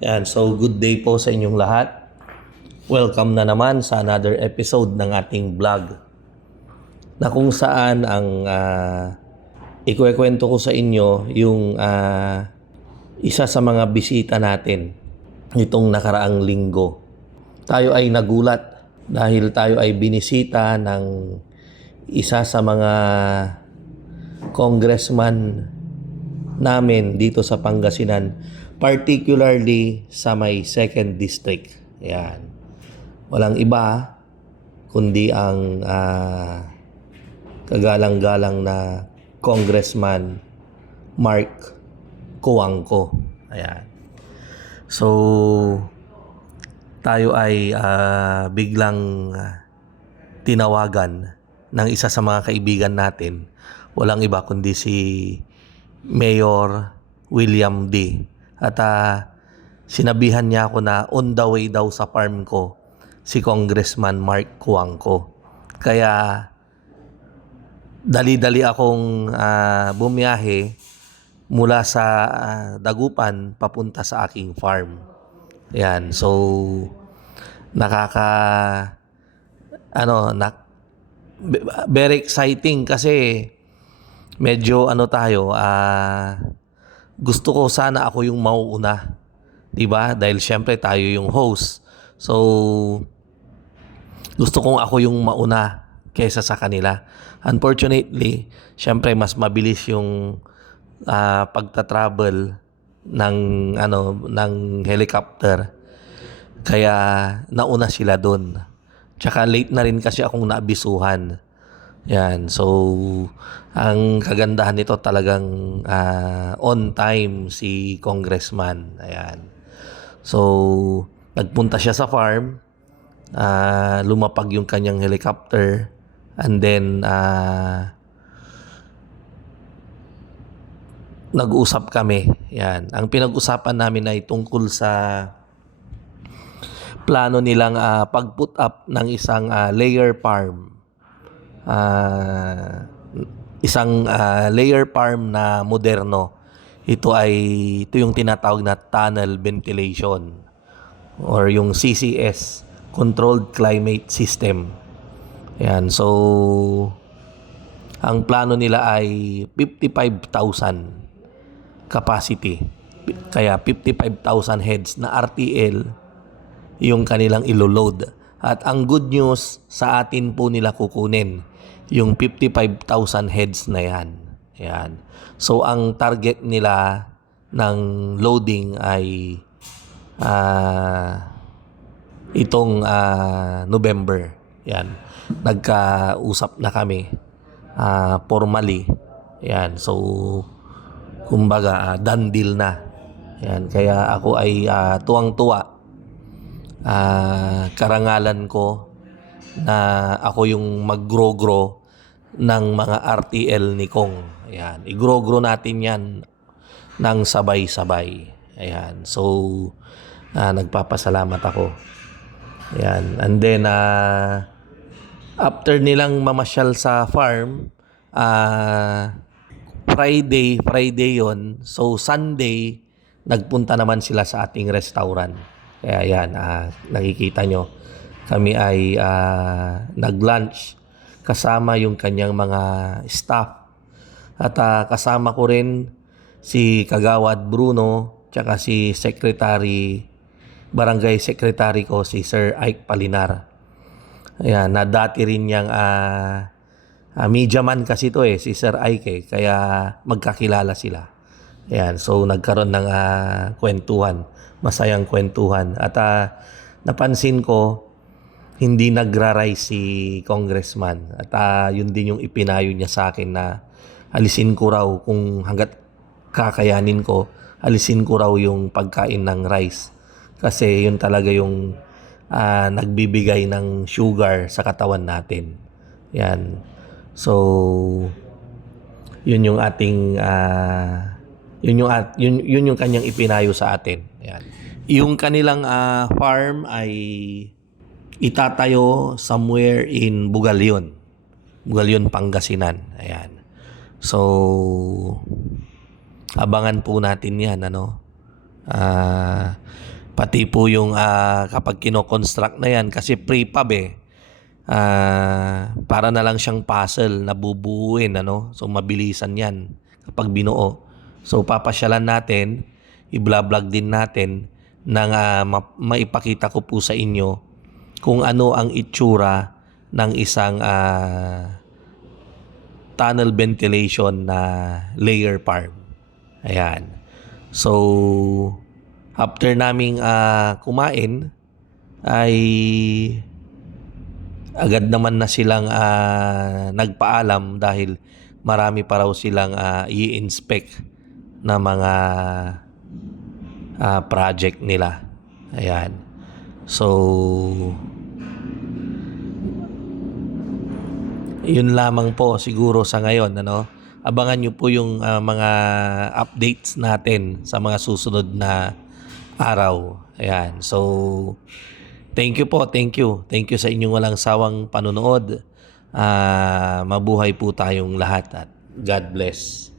Yan, so good day po sa inyong lahat. Welcome na naman sa another episode ng ating vlog na kung saan ang ikukwento ko sa inyo yung isa sa mga bisita natin nitong nakaraang linggo. Tayo ay nagulat dahil tayo ay binisita ng isa sa mga congressman namin dito sa Pangasinan, particularly sa may 2nd District. Yan. Walang iba kundi ang kagalang-galang na Congressman Mark Cojuangco. Ayan. So, tayo ay biglang tinawagan ng isa sa mga kaibigan natin. Walang iba kundi si Mayor William D. At sinabihan niya ako na on the way daw sa farm ko si Congressman Mark Cojuangco. Kaya dali-dali akong bumiyahe mula sa Dagupan papunta sa aking farm. Yan. So very exciting kasi medyo tayo gusto ko sana ako yung mauuna, 'di ba? Dahil syempre tayo yung host. So gusto kong ako yung mauna kaysa sa kanila. Unfortunately, syempre mas mabilis yung pagta-travel ng helicopter. Kaya nauna sila doon. Tsaka late na rin kasi akong naabisuhan. Yan. So, ang kagandahan nito talagang on time si Congressman. Ayan. So, nagpunta siya sa farm. Lumapag yung kanyang helicopter. And then, nag-usap kami. Yan. Ang pinag-usapan namin ay tungkol sa plano nilang pag-put up ng isang layer farm. Isang layer farm na moderno. Ito yung tinatawag na tunnel ventilation or yung CCS, Controlled Climate System. Yan. So, ang plano nila ay 55,000 capacity. Kaya 55,000 heads na RTL yung kanilang ilo-load. At ang good news, sa atin po nila kukunin yung 55,000 heads na yan. Yan. So, ang target nila ng loading ay itong November. Yan. Nagkausap na kami formally. Yan. So, kumbaga, done deal na. Yan. Kaya ako ay tuwang-tuwa. Karangalan ko na ako yung mag-grow ng mga RTL ni Kong. Ayan. I-grow natin yan ng sabay-sabay. Ayan. So, nagpapasalamat ako. Ayan. And then, after nilang mamasyal sa farm, Friday yon. So, Sunday, nagpunta naman sila sa ating restaurant. Kaya yan, nakikita nyo, kami ay nag-lunch kasama yung kanyang mga staff. At kasama ko rin si Kagawad Bruno, tsaka si Barangay Secretary ko, si Sir Ike Palinar. Ayan, na dati rin niyang media man kasi to si Sir Ike kaya magkakilala sila. Ayan, so nagkaroon ng kwentuhan. Masayang kwentuhan. At napansin ko, hindi nagra-rise si Congressman. At yun din yung ipinayo niya sa akin na alisin ko raw kung hanggat kakayanin ko, alisin ko raw yung pagkain ng rice. Kasi yun talaga yung nagbibigay ng sugar sa katawan natin. Yan. So, yun yung ating yun yung kanyang ipinayo sa atin. Ayan. Yung kanilang farm ay itatayo somewhere in Bugalyon, Pangasinan. Ayan. So, abangan po natin yan, Pati po yung kapag kino-construct na yan, kasi prefab eh, para na lang siyang puzzle na bubuuin, ano? So mabilisan yan kapag binuo. So papasyalan natin, i-vlog din natin nang maipakita ko po sa inyo kung ano ang itsura ng isang tunnel ventilation na layer farm. Ayan. So after naming kumain ay agad naman na silang nagpaalam dahil marami pa raw silang i-inspect na mga project nila. Ayan. So yun lamang po siguro sa ngayon, ano. Abangan nyo po yung mga updates natin sa mga susunod na araw. Ayan. So thank you po, thank you. Thank you sa inyong walang sawang panonood. Mabuhay po tayong lahat at God bless.